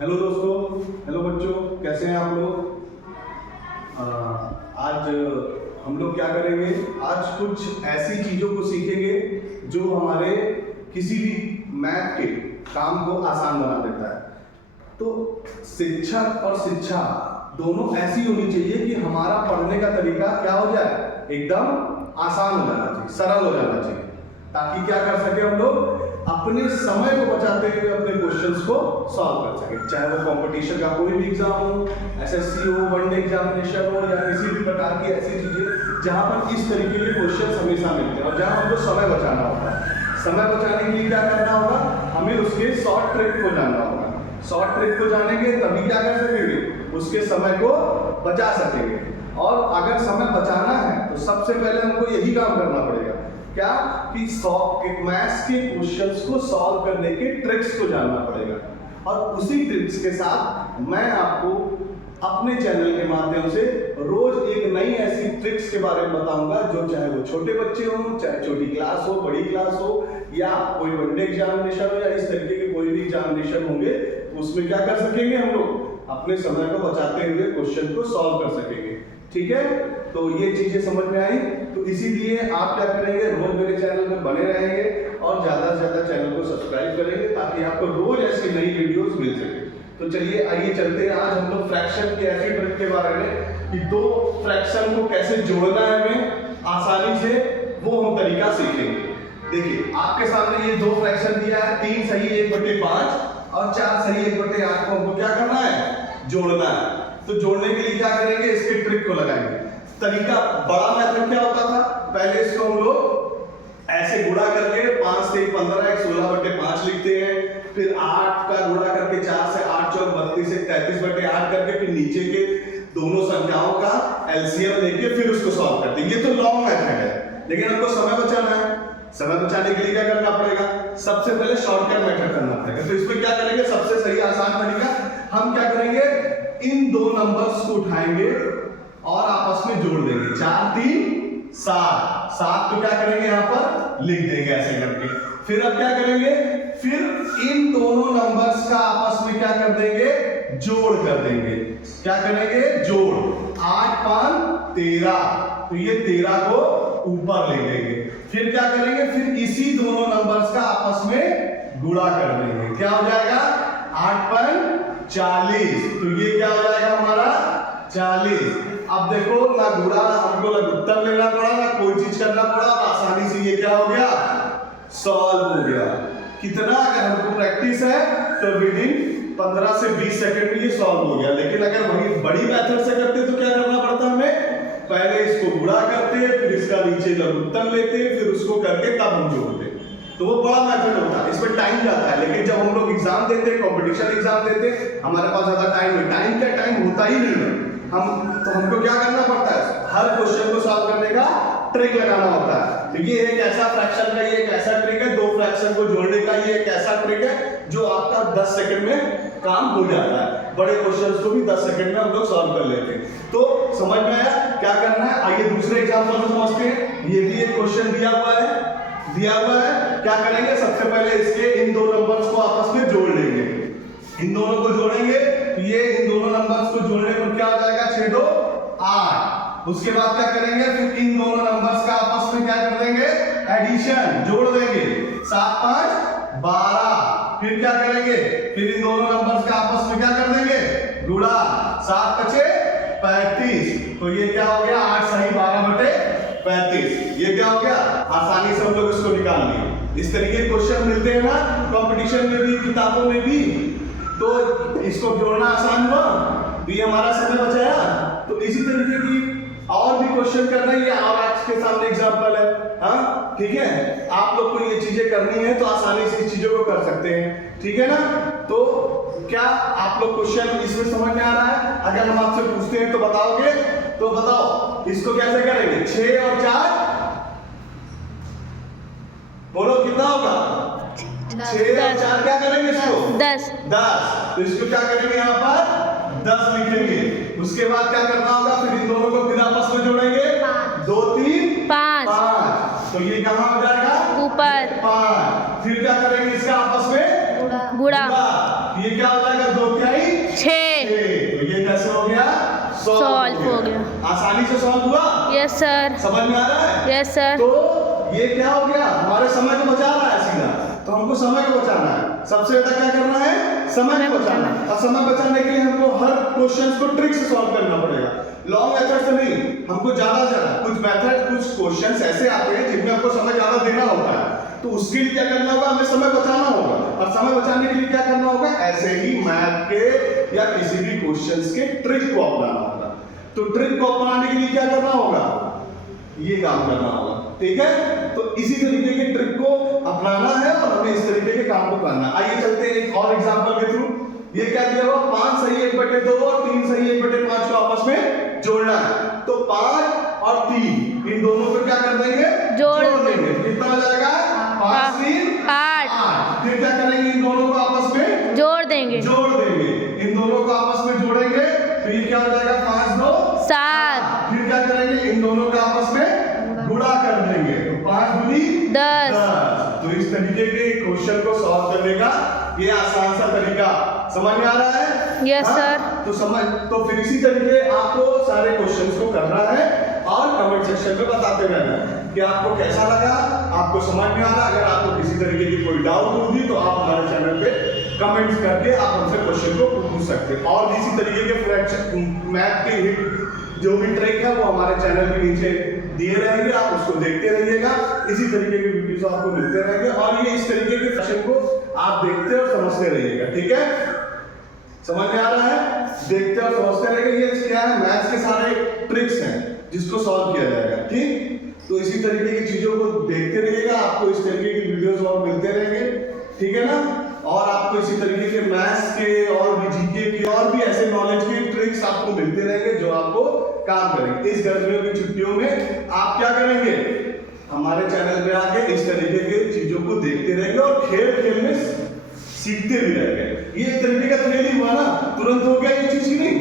Hello दोस्तों, hello बच्चों, कैसे हैं आप लोग। आज हम लोग क्या करेंगे, आज कुछ ऐसी चीज़ों को सीखेंगे जो हमारे किसी भी मैथ के काम को आसान बना देता है। तो शिक्षक और शिक्षा दोनों ऐसी होनी चाहिए कि हमारा पढ़ने का तरीका क्या हो जाए, एकदम आसान हो जाना चाहिए, सरल हो जाना चाहिए, ताकि क्या कर सके हम लोग अपने समय को बचाते हुए अपने क्वेश्चंस को सॉल्व कर सके। चाहे वो कंपटीशन का कोई भी एग्जाम हो, एसएससी हो, वनडे एग्जामिनेशन हो, या किसी भी प्रकार की ऐसी चीजें जहां पर इस तरीके के क्वेश्चंस हमेशा मिलते हैं और जहां हमको समय बचाना होता है। समय बचाने के लिए क्या करना होगा, हमें उसके शॉर्ट ट्रिक को जानना होगा। शॉर्ट ट्रिक को जानेंगे तभी क्या कर सकेंगे, उसके समय को बचा सकेंगे। और अगर समय बचाना है तो सबसे पहले हमको यही काम करना पड़ेगा, क्या कि मैथ्स के क्वेश्चंस को सॉल्व करने के ट्रिक्स को जानना पड़ेगा। और उसी ट्रिक्स के साथ मैं आपको अपने चैनल के माध्यम से रोज एक नई ऐसी ट्रिक्स के बारे में बताऊंगा, जो चाहे वो छोटे बच्चे हो, चाहे छोटी क्लास हो, बड़ी क्लास हो, या कोई वनडे एग्जामिनेशन हो, या इस तरीके के कोई भी एग्जामिनेशन होंगे, उसमें क्या कर सकेंगे हम लोग अपने समय को बचाते हुए क्वेश्चन को सॉल्व कर सकेंगे। ठीक है, तो ये चीजें समझ में आई। तो इसीलिए आप क्या करेंगे, रोज मेरे चैनल में बने रहेंगे और ज्यादा से ज्यादा चैनल को सब्सक्राइब करेंगे, ताकि आपको रोज ऐसी नई वीडियोस मिल सके। तो चलिए आइए चलते हैं, आज हम लोग फ्रैक्शन के ऐसे ट्रिक के बारे में कि दो फ्रैक्शन को कैसे जोड़ना है हमें आसानी से, वो हम तरीका सीखेंगे। देखिए आपके सामने ये दो फ्रैक्शन दिया है, 3 सही 1/5 और 4 सही 1/8 को हमको क्या करना है, जोड़ना है। तो जोड़ने के लिए क्या करेंगे, इसके ट्रिक को लगाएंगे। तरीका बड़ा मेथड क्या होता था, पहले इसको हम लोग ऐसे गुणा करके 5 से 15 16/5 लिखते हैं, फिर 8 का गुणा करके 4 से 8 चौक 32 से 33/8 करके फिर नीचे के दोनों संख्याओं का एलसीएम लेके फिर उसको सॉल्व करते हैं। ये तो लॉन्ग मेथड है, लेकिन हमको समय बचाना है। समय बचाने के लिए क्या करना पड़ेगा, सबसे पहले शॉर्टकट मेथड करना पड़ेगा। तो इसमें क्या करेंगे, सबसे सही आसान तरीका, हम क्या करेंगे, इन दो नंबर्स को उठाएंगे और आपस में जोड़ देंगे। 4 3 7, 7 को क्या करेंगे यहाँ पर लिख देंगे ऐसे करके। फिर अब क्या करेंगे, फिर इन दोनों नंबर्स का आपस में क्या कर देंगे, जोड़ कर देंगे। क्या करेंगे, जोड़। 8 5 13, तो ये 13 को ऊपर ले लेंगे। फिर क्या करेंगे, फिर इसी दोनों नंबर्स का आपस में गुणा कर देंगे। क्या हो जाएगा, 8 5 40, तो ये क्या हो जाएगा हमारा 40। अब देखो ना गुणा हमको लघुत्तम लेना पड़ा, ना कोई चीज करना पड़ा, आसानी से ये क्या हो गया, सॉल्व हो गया। कितना, अगर हमको प्रैक्टिस है तो विद इन 15 से 20 सेकंड में ये सॉल्व हो गया। लेकिन अगर वही बड़ी मेथड से करते तो क्या करना पड़ता हमें, पहले इसको गुणा करते, फिर इसका नीचे लघुत्तम लेते, फिर उसको करके तब हम जोड़ते। तो वो बड़ा मेथड होता है, इसमें टाइम जाता है। लेकिन जब हम लोग एग्जाम देते, कंपटीशन एग्जाम देते, हमारे पास ज्यादा टाइम है, टाइम क्या टाइम होता ही नहीं है। तो हमको क्या करना पड़ता है, हर क्वेश्चन को सॉल्व करने का ट्रिक लगाना होता है। तो ये एक ऐसा फ्रैक्शन का, ये एक ऐसा ट्रिक है, दो फ्रैक्शन को जोड़ने का ये एक ऐसा ट्रिक है जो आपका 10 सेकंड में काम हो जाता है। बड़े क्वेश्चंस को भी 10 सेकंड में हम लोग सॉल्व कर लेते हैं। तो समझ में आया क्या करना है। आइए दूसरे एग्जांपल में समझते हैं। ये भी एक क्वेश्चन दिया हुआ है, क्या करेंगे, सबसे पहले इसके इन दो नंबर्स को आपस में जोड़ लेंगे। इन दोनों को जोड़ेंगे तो ये इन दोनों नंबर्स को जोड़ने पर क्या हो जाएगा, 6 2 8। उसके बाद क्या करेंगे, फिर इन दोनों नंबर्स का आपस में क्या कर देंगे, एडिशन, जोड़ देंगे। 7 5 12। फिर क्या करेंगे, फिर इन दोनों नंबर्स का आपस में क्या कर देंगे, गुणा। 7 5 35, तो ये क्या हो गया, 8 सही 12/35। ये क्या हो गया, आसानी से हम लोग इसको निकाल लिए। इस तरीके के क्वेश्चन मिलते हैं ना कंपटीशन में भी, किताबों में भी। तो इसको जोड़ना आसान हुआ, तो ये हमारा समय बचाया। तो इसी तरीके की और भी क्वेश्चन करना है, ये और आज के सामने एग्जांपल है। हाँ ठीक है, आप लोग को ये चीजें करनी है तो आसानी से इस चीजों को कर सकते हैं। ठीक है ना, तो क्या आप लोग क्वेश्चन इसमें समझ में आ रहा है। अगर हम आपसे पूछते हैं तो बताओगे, तो बताओ इसको कैसे करेंगे। 6 और 4 बोलो कितना होगा, 6 और 4 क्या करेंगे इसको, 10। तो इसको क्या करेंगे, यहाँ पर 10 लिखेंगे। उसके बाद क्या करना होगा, फिर इन दोनों को फिर आपस में जोड़ेंगे, 2 3 5। तो ये कहाँ हो जाएगा, ऊपर 5। फिर क्या करेंगे, इसका आपस में गुणा। ये क्या हो जाएगा 2 6। तो ये कैसे हो गया सॉल्व हो गया। आसानी से सॉल्व हुआ। Yes sir. समझ में आ रहा है। Yes sir. तो ये क्या हो गया हमारे समय को बचा रहा है सीधा। तो हमको समय को बचाना है। सबसे ज्यादा क्या करना है समय को बचाना है। और समय बचाने के लिए हमको हर क्वेश्चन को ट्रिक से सॉल्व करना पड़ेगा। लॉन्ग मेथड से नहीं, हमको ज्यादा से ज्यादा कुछ मेथड कुछ क्वेश्चंस ऐसे आते हैं जिनमें हमको समय ज्यादा देना होता है। तो उसके लिए क्या करना होगा हमें समय बचाना होगा। और समय बचाने के लिए क्या करना होगा ऐसे ही मैथ के या किसी भी क्वेश्चंस के ट्रिक को अपनाना होगा। तो ट्रिक को अपनाने के लिए क्या करना होगा ये काम करना होगा। ठीक है। तो इसी तरीके के ट्रिक को अपनाना है और हमें इस तरीके के काम को करना है। आइए चलते हैं एक और एग्जांपल के थ्रू। ये क्या दिया हुआ 5 सही 1/2 और 3 सही 1/5 को आपस में जोड़ना है। तो 5 और 3 इन दोनों को क्या कर देंगे जोड़ देंगे। कितना हो जाएगा 5 3 8। फिर क्या करेंगे इन दोनों को आपस में जोड़ देंगे। इन दोनों को आपस में जोड़ेंगे तो ये क्या हो जाएगा 5 2 7। फिर क्या करेंगे इन दोनों का आपस में गुणा कर देंगे। तो 5 दूनी 10। तो इस तरीके के क्वेश्चन को सॉल्व करने का ये आसान सा तरीका समझ में आ रहा है। Yes sir. तो फिर इसी तरीके आपको सारे क्वेश्चंस को करना है और कमेंट सेक्शन में बताते रहना है कि आपको कैसा लगा, आपको समझ में आ रहा। अगर आपको किसी तरीके की कोई डाउट होगी तो आप हमारे चैनल पे कमेंट्स करके आप हमसे क्वेश्चन को पूछ सकते हैं। और इसी तरीके के फ्रैक्शन मैथ के जो भी ट्रिक है वो हमारे चैनल के नीचे दिए रहेंगे, आप उसको देखते रहिएगा। इसी तरीके के वीडियोस आपको मिलते रहेंगे और ये इस तरीके के क्वेश्चन को आप देखते और समझते रहिएगा। ठीक है, समझ में आ रहा है। देखते और समझते रहेंगे। ये क्या है मैथ्स के सारे ट्रिक्स हैं जिसको सॉल्व किया जाएगा। ठीक, तो इसी तरीके की चीजों को देखते रहिएगा, आपको इस तरीके की वीडियोस और मिलते रहेंगे। ठीक है ना। और आपको इसी तरीके के मैथ्स के और भी जीके के और भी ऐसे नॉलेज के ट्रिक्स आपको मिलते रहेंगे जो आपको काम करेंगे। इस गर्मियों की छुट्टियों में आप क्या करेंगे हमारे चैनल पे आके इस तरीके के चीजों को देखते रहेंगे और खेल खेल में सीखते भी रहेंगे। ये एक तरीके का खेल ही हुआ ना, तुरंत हो गया ये चीज ही नहीं,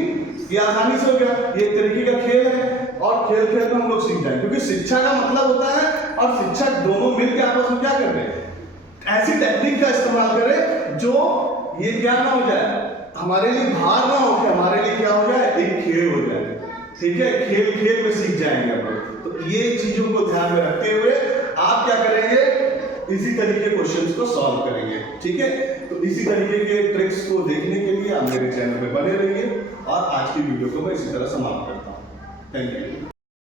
ये आसानी से हो गया। ये एक तरीके का खेल है और खेल खेल में हम लोग सीख जाएंगे। क्योंकि शिक्षा का मतलब होता है और शिक्षक दोनों मिलकर आपस में क्या करते हैं ऐसी टेक्निक का इस्तेमाल करें जो ये क्या ना हो जाए हमारे लिए भार ना हो, हमारे लिए क्या हो जाए एक खेल हो जाए। ठीक है, खेल खेल में सीख जाएंगे हम लोग। तो ये चीजों को ध्यान में रखते हुए आप क्या करेंगे इसी तरीके क्वेश्चंस को सॉल्व करेंगे। ठीक है, तो इसी तरीके के ट्रिक्स को देखने के लिए आप मेरे चैनल पे बने रहिए और आज की वीडियो को मैं इसी तरह समाप्त करता हूँ। Thank you.